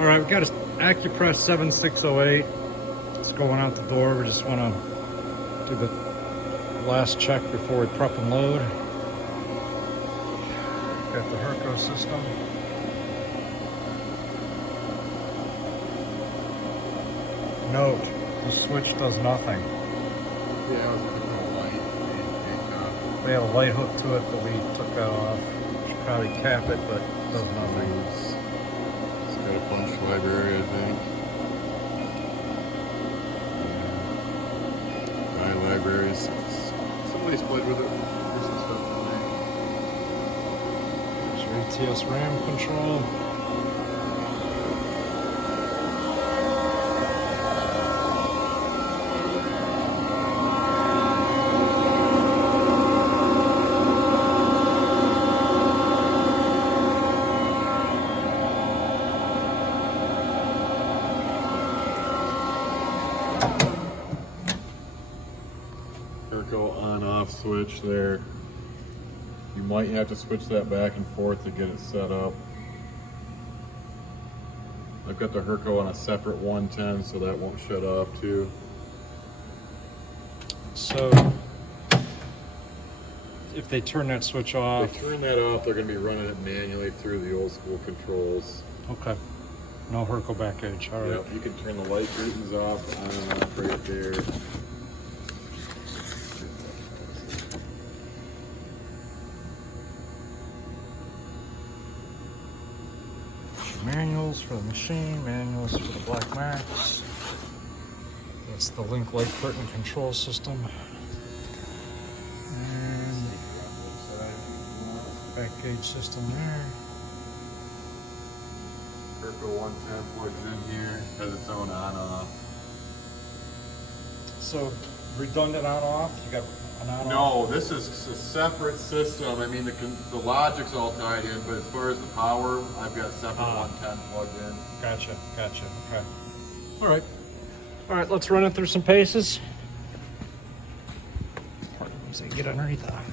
All right, we got an Accurpress 7608. It's going out the door. We just want to do the last check before we prep and load. Got the Herco system. Note, the switch does nothing. Yeah, it was a little light. We had a light hook to it, but we took that off. Should probably cap it, but it does nothing. It's got a punch library, I think. My libraries. Somebody's played with it. There's some stuff in there. There's your ATS RAM control. Herco on-off switch there. You might have to switch that back and forth to get it set up. I've got the Herco on a separate 110, so that won't shut off too. So, if they turn that switch off... If they turn that off, they're going to be running it manually through the old school controls. Okay. No Herco back edge, all right. Yep, you can turn the light curtains off, on and off right there. Manuals for the machine, manuals for the Black Max. That's the link light curtain control system. And back gauge system there. Herco 110 plugs in here, has its own on-off. So redundant on-off, you got an on-off? No, this is a separate system. I mean, the logic's all tied in, but as far as the power, I've got separate 110 plugged in. Gotcha, okay. All right, let's run it through some paces. As I get underneath that.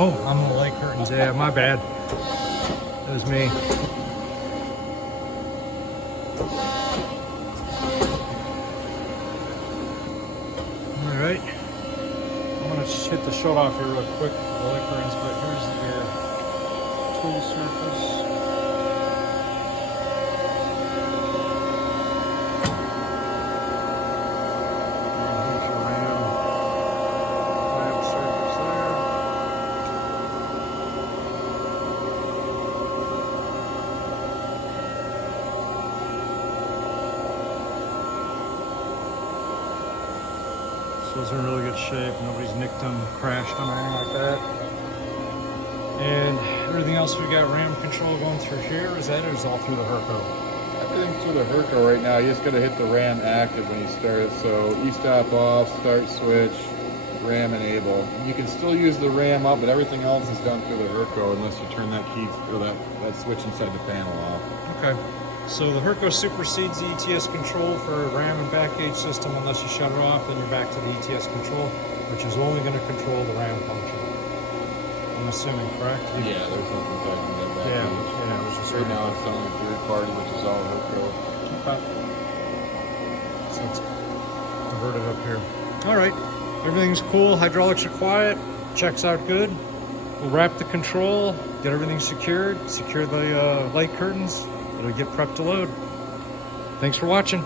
Oh, I'm the light curtains. Yeah, my bad. It was me. All right. I'm gonna just hit the shut off here real quick. The light curtains, but here's your tool surface. Those are in really good shape. Nobody's nicked them, crashed them, or anything like that. And everything else we got RAM control going through here. Is that, or is it all through the Herco? Everything's through the Herco right now. You just got to hit the RAM active when you start it. So e-stop off, start switch, RAM enable. You can still use the RAM up, but everything else is done through the Herco unless you turn that key or that switch inside the panel off. Okay. So the Herco supersedes the ETS control for RAM and back gauge system unless you shut it off, then you're back to the ETS control, which is only going to control the RAM function. I'm assuming, correct? Yeah, there's nothing tied to that back Yeah, gauge. it was just Right now it's selling a third party, which is all Herco. Okay. So it's converted up here. All right, everything's cool. Hydraulics are quiet. Checks out good. We'll wrap the control, get everything secured, secure the light curtains. It'll get prepped to load. Thanks for watching.